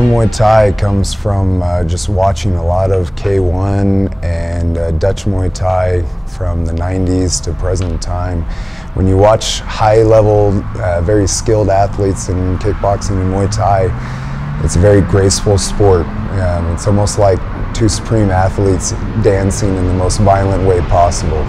of Muay Thai comes from just watching a lot of K1 and Dutch Muay Thai from the 90s to present time. When you watch high-level, very skilled athletes in kickboxing and Muay Thai, it's a very graceful sport. It's almost like two supreme athletes dancing in the most violent way possible.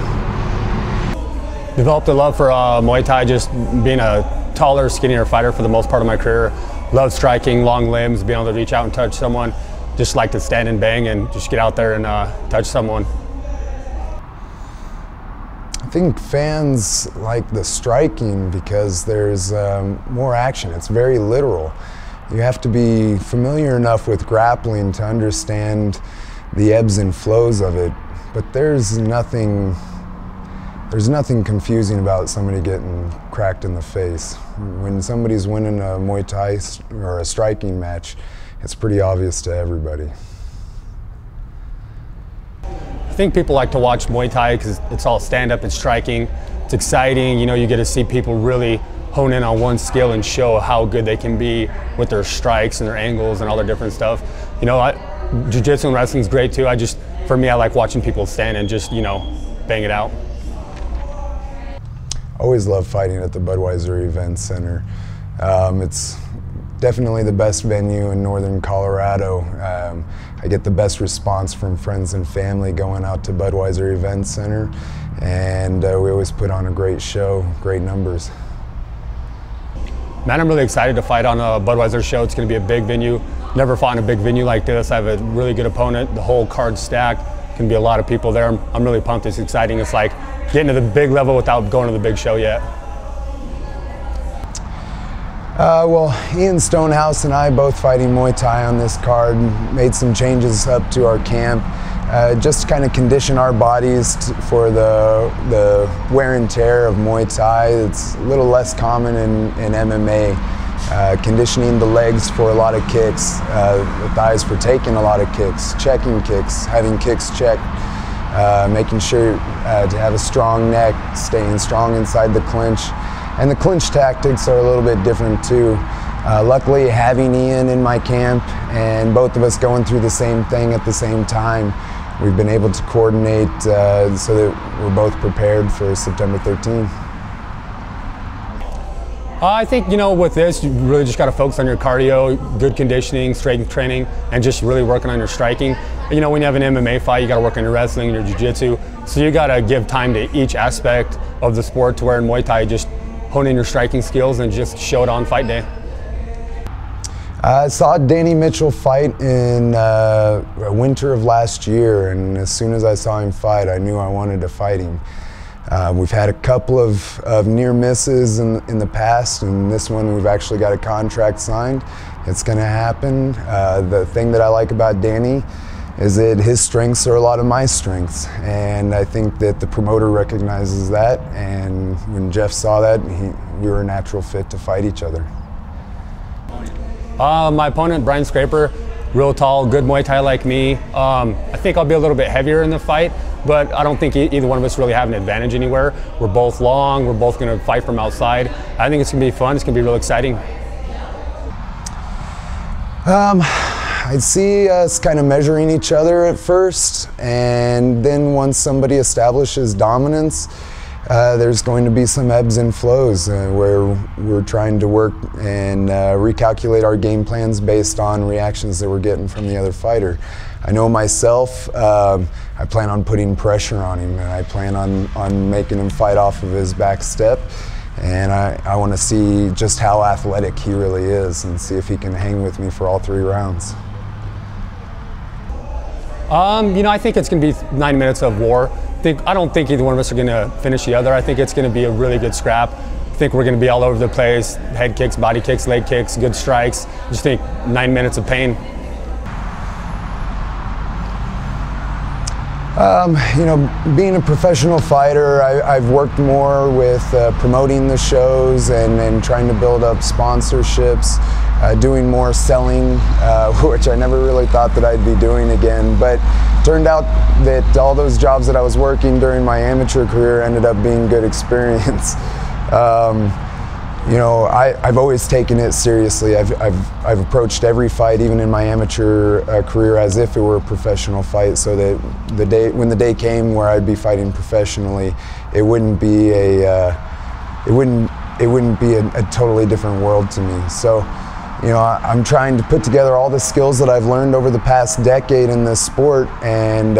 Developed a love for Muay Thai, just being a taller, skinnier fighter for the most part of my career. Love striking, long limbs, being able to reach out and touch someone. Just like to stand and bang and just get out there and touch someone. I think fans like the striking because there's more action. It's very literal. You have to be familiar enough with grappling to understand the ebbs and flows of it, but there's nothing confusing about somebody getting cracked in the face. When somebody's winning a Muay Thai or a striking match, it's pretty obvious to everybody. I think people like to watch Muay Thai because it's all stand-up and striking. It's exciting, you know, you get to see people really hone in on one skill and show how good they can be with their strikes and their angles and all their different stuff. You know, jiu-jitsu and wrestling is great too. For me, I like watching people stand and just, you know, bang it out. Always love fighting at the Budweiser Event Center. It's definitely the best venue in northern Colorado. I get the best response from friends and family going out to Budweiser Event Center, and we always put on a great show, great numbers. Man, I'm really excited to fight on a Budweiser show. It's going to be a big venue. Never fought in a big venue like this. I have a really good opponent. The whole card's stacked. Can be a lot of people there. I'm really pumped. It's exciting. It's like getting to the big level without going to the big show yet. Well, Ian Stonehouse and I both fighting Muay Thai on this card. Made some changes up to our camp, just to kind of condition our bodies for the wear and tear of Muay Thai. It's a little less common in MMA. Conditioning the legs for a lot of kicks, the thighs for taking a lot of kicks, checking kicks, having kicks checked, making sure to have a strong neck, staying strong inside the clinch. And the clinch tactics are a little bit different too. Luckily, having Ian in my camp and both of us going through the same thing at the same time, we've been able to coordinate so that we're both prepared for September 13th. I think, you know, with this, you really just got to focus on your cardio, good conditioning, strength training, and just really working on your striking. You know, when you have an MMA fight, you got to work on your wrestling and your jiu-jitsu. So you got to give time to each aspect of the sport, to where in Muay Thai, just hone in your striking skills and just show it on fight day. I saw Danny Mitchell fight in winter of last year, and as soon as I saw him fight, I knew I wanted to fight him. We've had a couple of near misses in the past, and this one we've actually got a contract signed. It's going to happen. The thing that I like about Danny is that his strengths are a lot of my strengths, and I think that the promoter recognizes that, and when Jeff saw that, we were a natural fit to fight each other. My opponent, Brian Scraper, real tall, good Muay Thai like me. I think I'll be a little bit heavier in the fight, but I don't think either one of us really have an advantage anywhere. We're both long, we're both going to fight from outside. I think it's going to be fun, it's going to be real exciting. I'd see us kind of measuring each other at first, and then once somebody establishes dominance, there's going to be some ebbs and flows where we're trying to work and recalculate our game plans based on reactions that we're getting from the other fighter. I know myself, I plan on putting pressure on him, and I plan on making him fight off of his back step, and I want to see just how athletic he really is and see if he can hang with me for all 3 rounds. You know, I think it's going to be 9 minutes of war. I don't think either one of us are going to finish the other. I think it's going to be a really good scrap. I think we're going to be all over the place. Head kicks, body kicks, leg kicks, good strikes. Just think 9 minutes of pain. You know, being a professional fighter, I've worked more with promoting the shows and trying to build up sponsorships, doing more selling, which I never really thought that I'd be doing again. But turned out that all those jobs that I was working during my amateur career ended up being good experience. You know, I've always taken it seriously. I've approached every fight, even in my amateur career, as if it were a professional fight, so that when the day came where I'd be fighting professionally, it wouldn't be a totally different world to me. So, you know, I'm trying to put together all the skills that I've learned over the past decade in this sport and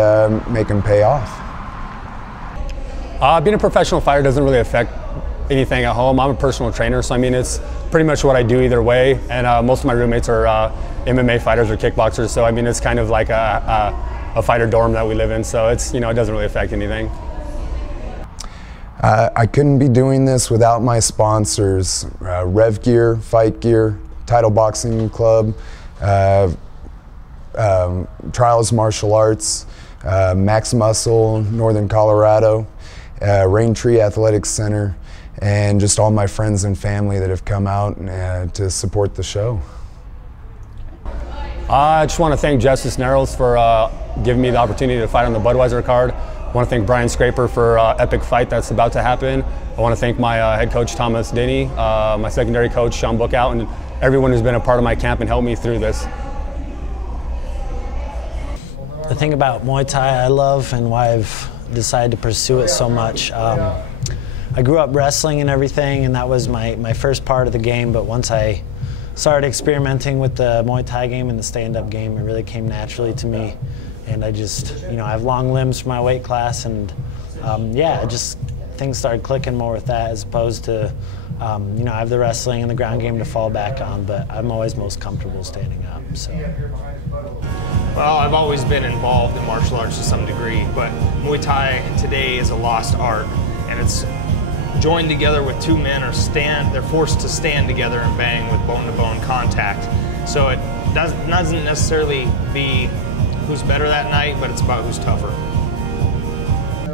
make them pay off. Being a professional fighter doesn't really affect anything at home. I'm a personal trainer, so I mean, it's pretty much what I do either way. And most of my roommates are MMA fighters or kickboxers, so I mean, it's kind of like a fighter dorm that we live in. So it's, you know, it doesn't really affect anything. I couldn't be doing this without my sponsors: Rev Gear, Fight Gear, Title Boxing Club, Trials Martial Arts, Max Muscle, Northern Colorado, Raintree Athletic Center, and just all my friends and family that have come out to support the show. I just want to thank Justice Narrows for giving me the opportunity to fight on the Budweiser card. I want to thank Brian Scraper for epic fight that's about to happen. I want to thank my head coach Thomas Denny, my secondary coach Sean Bookout, and everyone who's been a part of my camp and helped me through this. The thing about Muay Thai I love and why I've decided to pursue it so much. I grew up wrestling and everything, and that was my first part of the game, but once I started experimenting with the Muay Thai game and the stand-up game, it really came naturally to me. And I just, you know, I have long limbs for my weight class, and yeah, things started clicking more with that as opposed to, you know, I have the wrestling and the ground game to fall back on, but I'm always most comfortable standing up, so. Well, I've always been involved in martial arts to some degree, but Muay Thai today is a lost art, and it's joined together with two men they're forced to stand together and bang with bone-to-bone contact. So it doesn't necessarily be who's better that night, but it's about who's tougher.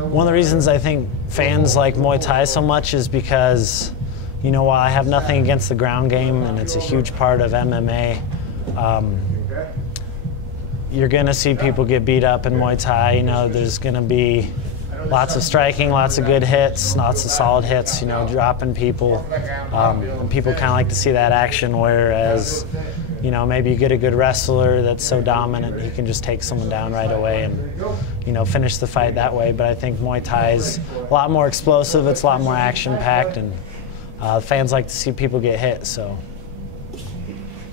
One of the reasons I think fans like Muay Thai so much is because, you know, while I have nothing against the ground game and it's a huge part of MMA, you're going to see people get beat up in Muay Thai. You know, there's going to be lots of striking, lots of good hits, lots of solid hits, you know, dropping people. And people kind of like to see that action, whereas, you know, maybe you get a good wrestler that's so dominant he can just take someone down right away and, you know, finish the fight that way. But I think Muay Thai is a lot more explosive, it's a lot more action-packed, and fans like to see people get hit, so.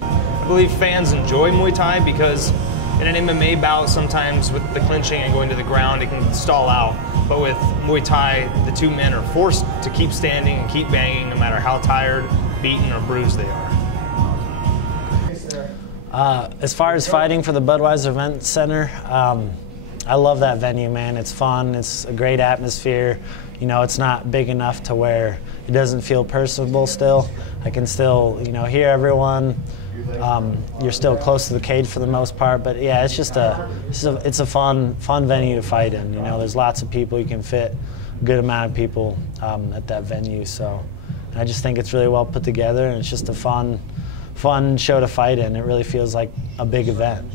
I believe fans enjoy Muay Thai because in an MMA bout, sometimes with the clinching and going to the ground, it can stall out. But with Muay Thai, the two men are forced to keep standing and keep banging no matter how tired, beaten, or bruised they are. As far as fighting for the Budweiser Event Center, I love that venue, man. It's fun, it's a great atmosphere. You know, it's not big enough to where it doesn't feel personable still. I can still, you know, hear everyone. You're still close to the cage for the most part, but yeah, it's just it's a fun venue to fight in. You know, there's lots of people, you can fit a good amount of people at that venue. So I just think it's really well put together, and it's just a fun show to fight in. It really feels like a big event.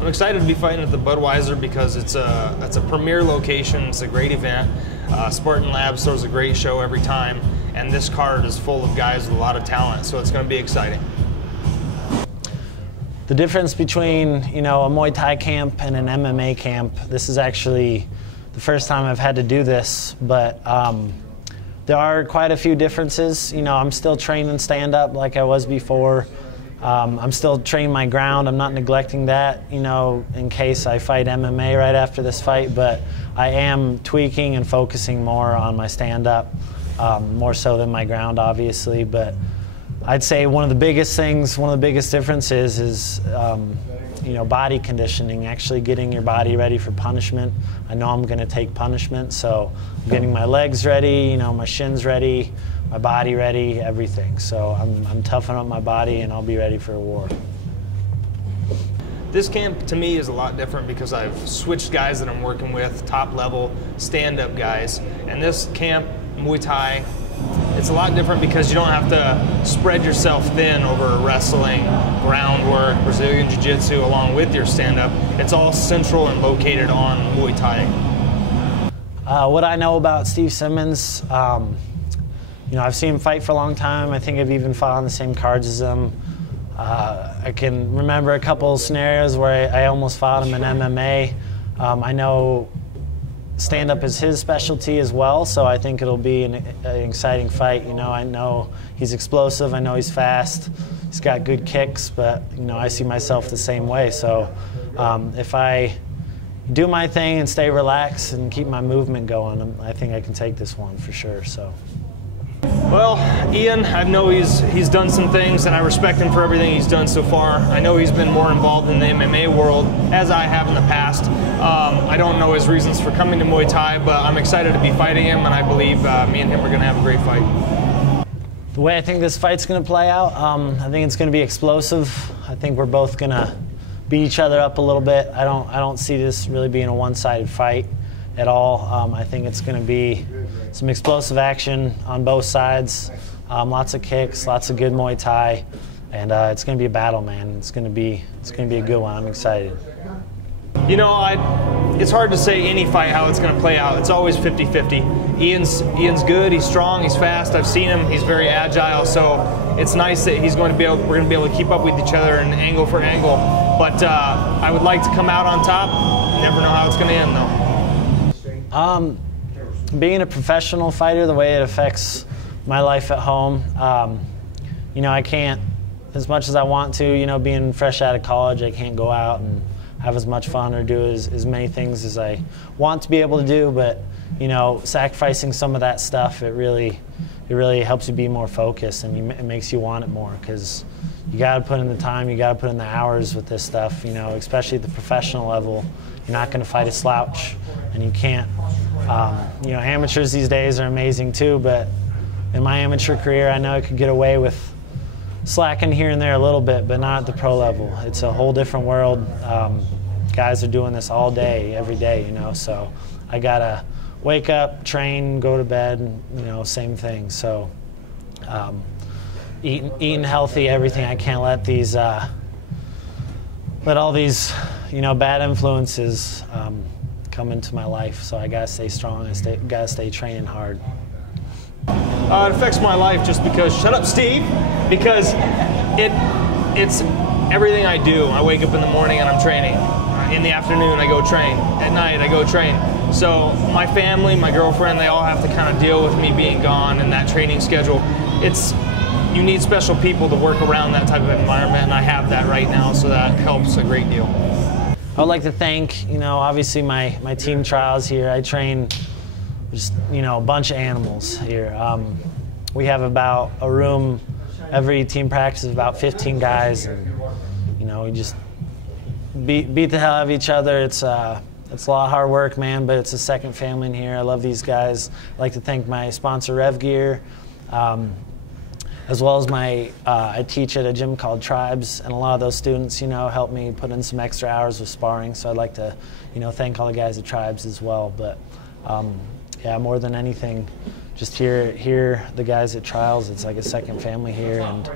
I'm excited to be fighting at the Budweiser because it's a premier location. It's a great event. Spartan Labs throws a great show every time, and this card is full of guys with a lot of talent, so it's going to be exciting. The difference between, you know, a Muay Thai camp and an MMA camp, this is actually the first time I've had to do this, but there are quite a few differences. You know, I'm still training stand-up like I was before. I'm still training my ground. I'm not neglecting that, you know, in case I fight MMA right after this fight, but I am tweaking and focusing more on my stand-up, more so than my ground, obviously. But I'd say one of the biggest things, one of the biggest differences is, you know, body conditioning, actually getting your body ready for punishment. I know I'm going to take punishment, so I'm getting my legs ready, you know, my shins ready, my body ready, everything. So I'm toughening up my body, and I'll be ready for a war. This camp to me is a lot different because I've switched guys that I'm working with, top level stand-up guys. And this camp, Muay Thai, it's a lot different because you don't have to spread yourself thin over wrestling, groundwork, Brazilian Jiu-Jitsu along with your stand-up. It's all central and located on Muay Thai. What I know about Steve Simmons, you know, I've seen him fight for a long time. I think I've even fought on the same cards as him. I can remember a couple scenarios where I almost fought him in MMA. I know stand-up is his specialty as well, so I think it'll be an exciting fight. You know, I know he's explosive, I know he's fast, he's got good kicks, but you know, I see myself the same way. So if I do my thing and stay relaxed and keep my movement going, I think I can take this one for sure. So. Well, Ian, I know he's done some things, and I respect him for everything he's done so far. I know he's been more involved in the MMA world, as I have in the past. I don't know his reasons for coming to Muay Thai, but I'm excited to be fighting him, and I believe me and him are going to have a great fight. The way I think this fight's going to play out, I think it's going to be explosive. I think we're both going to beat each other up a little bit. I don't see this really being a one-sided fight at all. I think it's going to be some explosive action on both sides, lots of kicks, lots of good Muay Thai, and it's going to be a battle, man. It's going to be a good one. I'm excited. You know, it's hard to say any fight how it's going to play out. It's always 50-50. Ian's good. He's strong. He's fast. I've seen him. He's very agile. So it's nice that we're going to be able to keep up with each other and angle for angle. But I would like to come out on top. Never know how it's going to end, though. Being a professional fighter, the way it affects my life at home, you know, I can't, as much as I want to, you know, being fresh out of college, I can't go out and have as much fun or do as many things as I want to be able to do. But, you know, sacrificing some of that stuff, it really helps you be more focused, and it makes you want it more, because you got to put in the time, you got to put in the hours with this stuff, you know, especially at the professional level. You're not going to fight a slouch, and you can't. You know, amateurs these days are amazing too, but in my amateur career, I know I could get away with slacking here and there a little bit, but not at the pro level. It's a whole different world. Guys are doing this all day, every day, you know, so I gotta wake up, train, go to bed, you know, same thing. So eating healthy, everything. I can't let all these, you know, bad influences come into my life. So I gotta stay strong. I gotta stay training hard. It affects my life just because, shut up, Steve, because it's everything I do. I wake up in the morning and I'm training. In the afternoon, I go train. At night, I go train. So my family, my girlfriend, they all have to kind of deal with me being gone and that training schedule. You need special people to work around that type of environment, and I have that right now, so that helps a great deal. I would like to thank, you know, obviously my team trials here. I train just, you know, a bunch of animals here. We have about a room, every team practice is about 15 guys, and, you know, we just beat the hell out of each other. It's a lot of hard work, man, but it's a second family in here. I love these guys. I'd like to thank my sponsor, Rev Gear, as well as I teach at a gym called Tribes, and a lot of those students, you know, help me put in some extra hours with sparring. So I'd like to, you know, thank all the guys at Tribes as well. But yeah, more than anything, just hear the guys at Trials. It's like a second family here, and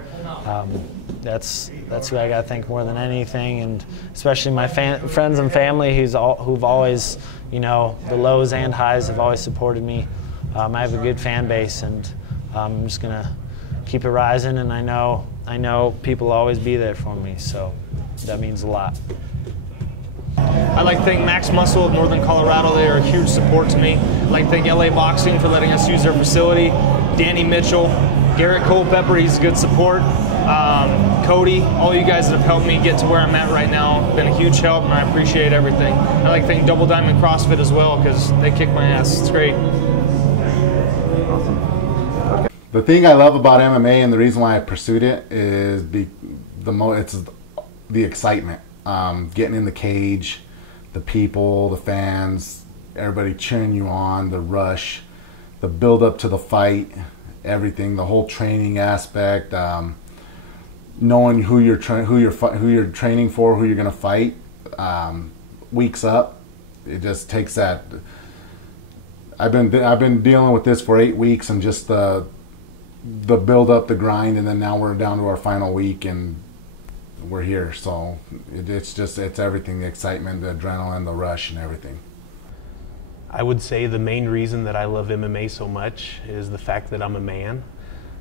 that's who I got to thank more than anything, and especially my friends and family who've always, you know, the lows and highs have always supported me. I have a good fan base, and I'm just gonna keep it rising, and I know people will always be there for me, so that means a lot. I'd like to thank Max Muscle of Northern Colorado. They are a huge support to me. I'd like to thank LA Boxing for letting us use their facility. Danny Mitchell, Garrett Culpepper, he's good support. Cody, all you guys that have helped me get to where I'm at right now, been a huge help, and I appreciate everything. I'd like to thank Double Diamond CrossFit as well, because they kick my ass. It's great. The thing I love about MMA, and the reason why I pursued it, is it's the excitement. Getting in the cage, the people, the fans, everybody cheering you on, the rush, the build up to the fight, everything, the whole training aspect, knowing who you're training for, who you're going to fight, weeks up. It just takes that. I've been dealing with this for 8 weeks, and just the build up, the grind, and then now we're down to our final week, and we're here. So it's everything, the excitement, the adrenaline, the rush, and everything. I would say the main reason that I love MMA so much is the fact that I'm a man.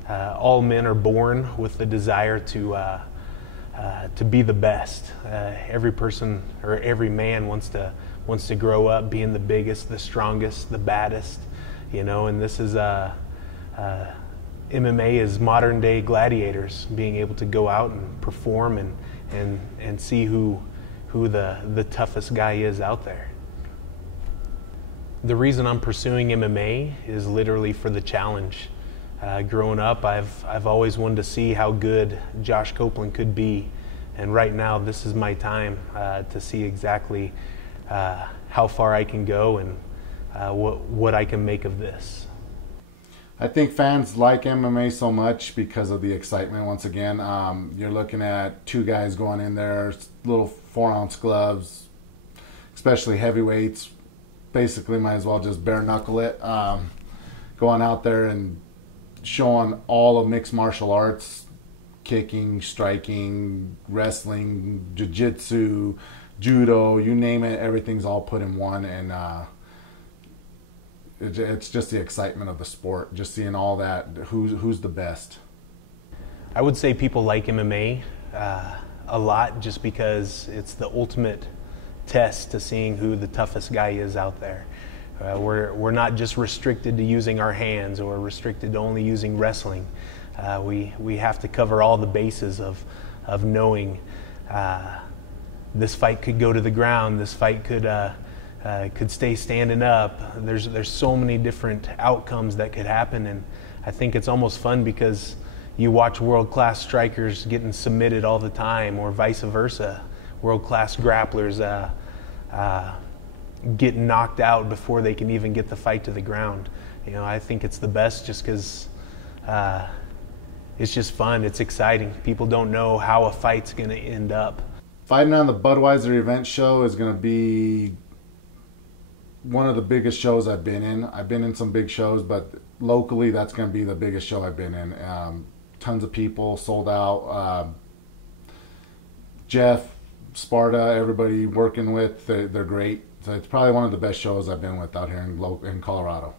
All men are born with the desire to be the best. Every person or every man wants to grow up being the biggest, the strongest, the baddest, you know. And this is MMA is modern day gladiators, being able to go out and perform and see who the toughest guy is out there. The reason I'm pursuing MMA is literally for the challenge. Growing up, I've always wanted to see how good Josh Copeland could be, and right now this is my time to see exactly how far I can go and what I can make of this. I think fans like MMA so much because of the excitement. Once again, you're looking at two guys going in there, little 4-ounce gloves, especially heavyweights. Basically, might as well just bare knuckle it. Going out there and showing all of mixed martial arts, kicking, striking, wrestling, jiu-jitsu, judo, you name it, everything's all put in one. And it's just the excitement of the sport, just seeing all that, who's the best. I would say people like MMA a lot just because it's the ultimate test to seeing who the toughest guy is out there. We're not just restricted to using our hands or restricted to only using wrestling. We have to cover all the bases of knowing this fight could go to the ground, this fight could stay standing up. There's so many different outcomes that could happen, and I think it's almost fun because you watch world-class strikers getting submitted all the time, or vice versa. World-class grapplers get knocked out before they can even get the fight to the ground. You know, I think it's the best just because it's just fun, it's exciting. People don't know how a fight's going to end up. Fighting on the Budweiser event show is going to be one of the biggest shows I've been in. I've been in some big shows, but locally that's going to be the biggest show I've been in. Tons of people, sold out. Jeff, Sparta, everybody working with, they're great. So it's probably one of the best shows I've been with out here in Colorado.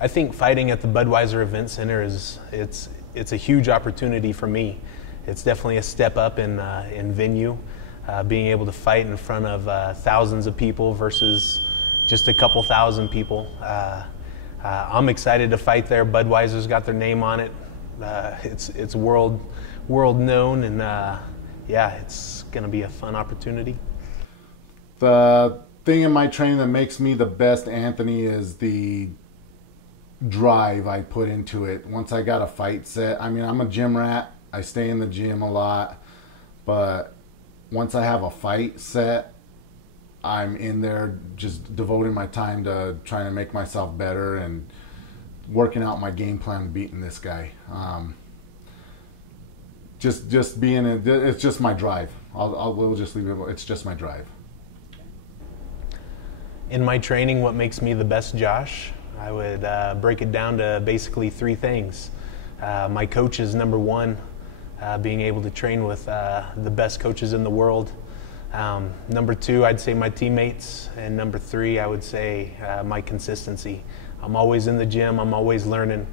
I think fighting at the Budweiser Event Center it's a huge opportunity for me. It's definitely a step up in venue, being able to fight in front of thousands of people versus just a couple thousand people. I'm excited to fight there. Budweiser's got their name on it. It's world known, and yeah, it's going to be a fun opportunity. The thing in my training that makes me the best Anthony is the drive I put into it. Once I got a fight set, I mean, I'm a gym rat. I stay in the gym a lot, but once I have a fight set, I'm in there just devoting my time to trying to make myself better and working out my game plan, beating this guy. Just being it's just my drive. We'll just leave it. It's just my drive. In my training, what makes me the best Josh? I would break it down to basically three things. My coach is number one, being able to train with the best coaches in the world. Number two, I'd say my teammates. And number three, I would say my consistency. I'm always in the gym. I'm always learning.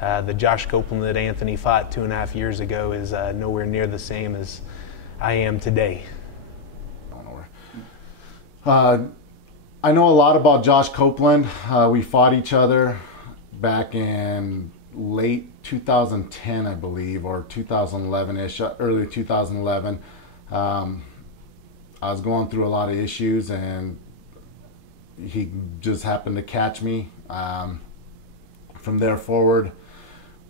The Josh Copeland that Anthony fought 2.5 years ago is nowhere near the same as I am today. I know a lot about Josh Copeland. We fought each other back in late 2010, I believe, or 2011-ish, early 2011. I was going through a lot of issues, and he just happened to catch me. From there forward,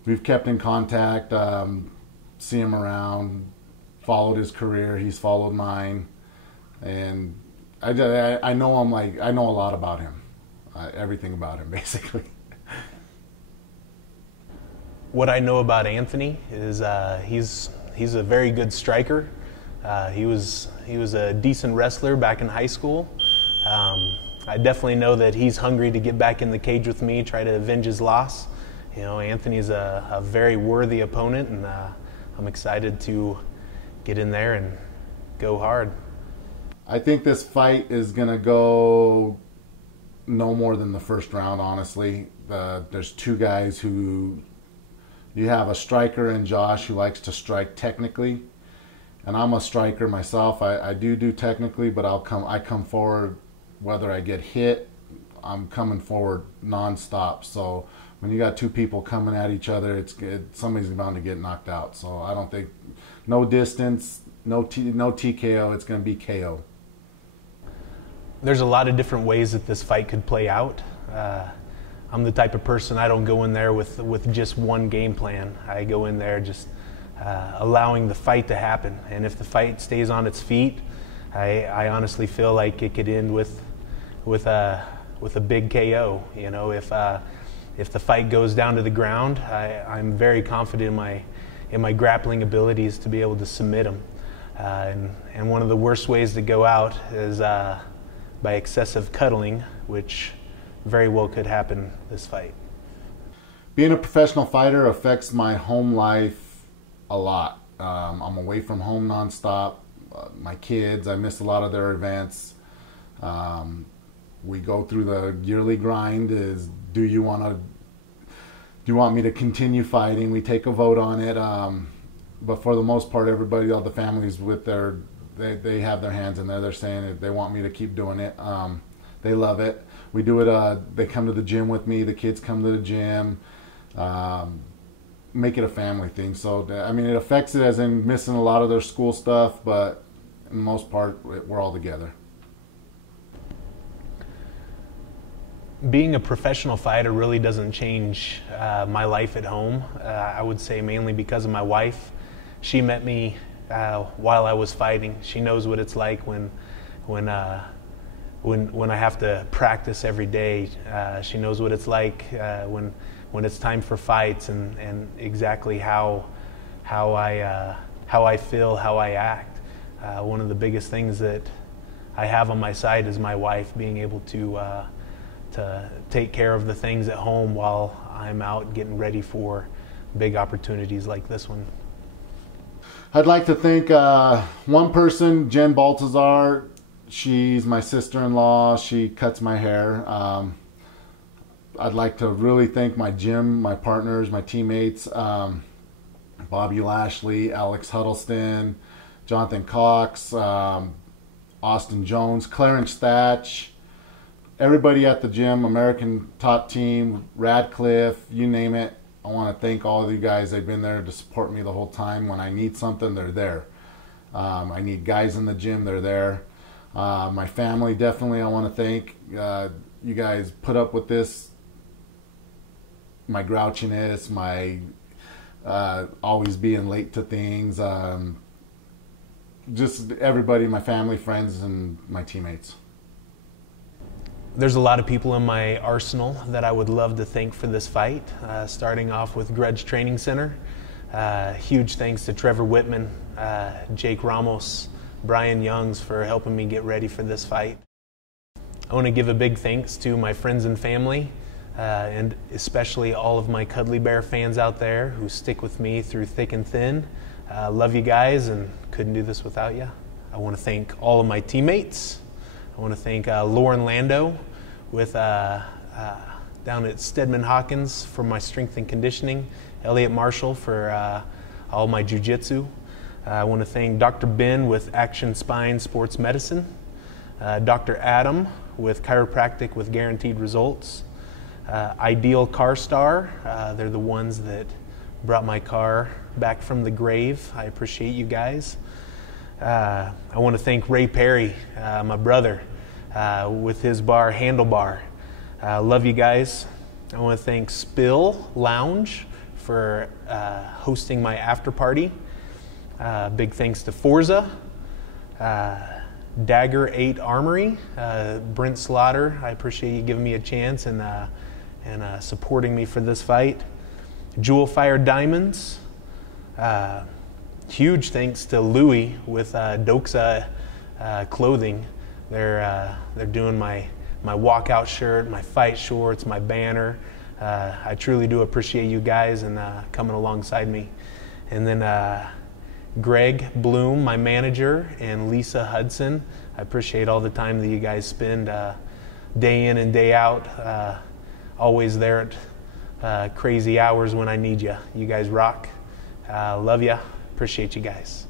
we've kept in contact, see him around, followed his career, he's followed mine, and I know him, I know a lot about him, everything about him, basically. What I know about Anthony is he's a very good striker. He was a decent wrestler back in high school. I definitely know that he's hungry to get back in the cage with me, try to avenge his loss. You know, Anthony's a very worthy opponent, and I'm excited to get in there and go hard. I think this fight is going to go no more than the first round, honestly. There's two guys who, you have a striker in Josh who likes to strike technically, and I'm a striker myself. I do technically, but I come forward whether I get hit. I'm coming forward nonstop. So when you got two people coming at each other, somebody's bound to get knocked out. So I don't think, no distance, no TKO. It's going to be KO. There's a lot of different ways that this fight could play out. I'm the type of person, I don't go in there with just one game plan. I go in there just allowing the fight to happen. And if the fight stays on its feet, I honestly feel like it could end with a big KO. You know, if the fight goes down to the ground, I'm very confident in my grappling abilities to be able to submit them. And one of the worst ways to go out is by excessive cuddling, which very well could happen this fight. Being a professional fighter affects my home life a lot. I'm away from home nonstop. My kids, I miss a lot of their events. We go through the yearly grind. Do you want me to continue fighting? We take a vote on it. But for the most part, everybody, all the families they have their hands in there. They're saying that they want me to keep doing it. They love it. We do it. They come to the gym with me. The kids come to the gym. Make it a family thing. So I mean, it affects it as in missing a lot of their school stuff, but in the most part, we're all together. Being a professional fighter really doesn't change my life at home. I would say mainly because of my wife. She met me while I was fighting. She knows what it's like when I have to practice every day. She knows what it's like when it's time for fights, and exactly how I feel, how I act. One of the biggest things that I have on my side is my wife, being able to take care of the things at home while I'm out getting ready for big opportunities like this one. I'd like to thank one person, Jen Baltazar. She's my sister-in-law. She cuts my hair. I'd like to really thank my gym, my partners, my teammates, Bobby Lashley, Alex Huddleston, Jonathan Cox, Austin Jones, Clarence Thatch, everybody at the gym, American Top Team, Radcliffe, you name it. I want to thank all of you guys. They've been there to support me the whole time. When I need something, they're there. I need guys in the gym, they're there. My family, definitely, I want to thank. You guys put up with this, my grouchiness, my always being late to things. Just everybody, my family, friends, and my teammates. There's a lot of people in my arsenal that I would love to thank for this fight, starting off with Grudge Training Center. Huge thanks to Trevor Whitman, Jake Ramos, Brian Youngs for helping me get ready for this fight. I want to give a big thanks to my friends and family, and especially all of my Cuddly Bear fans out there who stick with me through thick and thin. Love you guys and couldn't do this without you. I want to thank all of my teammates. I want to thank Lauren Lando with down at Stedman Hawkins for my strength and conditioning, Elliot Marshall for all my jiu-jitsu. I want to thank Dr. Ben with Action Spine Sports Medicine, Dr. Adam with Chiropractic with Guaranteed Results, Ideal Car Star. They're the ones that brought my car back from the grave. I appreciate you guys. I want to thank Ray Perry, my brother, with his bar Handlebar. Love you guys. I want to thank Spill Lounge for hosting my after party. Big thanks to Forza, Dagger 8 Armory, Brent Slaughter. I appreciate you giving me a chance and supporting me for this fight. Jewel Fire Diamonds. Huge thanks to Louie with Doxa Clothing. They're doing my walkout shirt, my fight shorts, my banner. I truly do appreciate you guys and coming alongside me. And then Greg Bloom, my manager, and Lisa Hudson. I appreciate all the time that you guys spend day in and day out. Always there at crazy hours when I need you. You guys rock. Love ya. Appreciate you guys.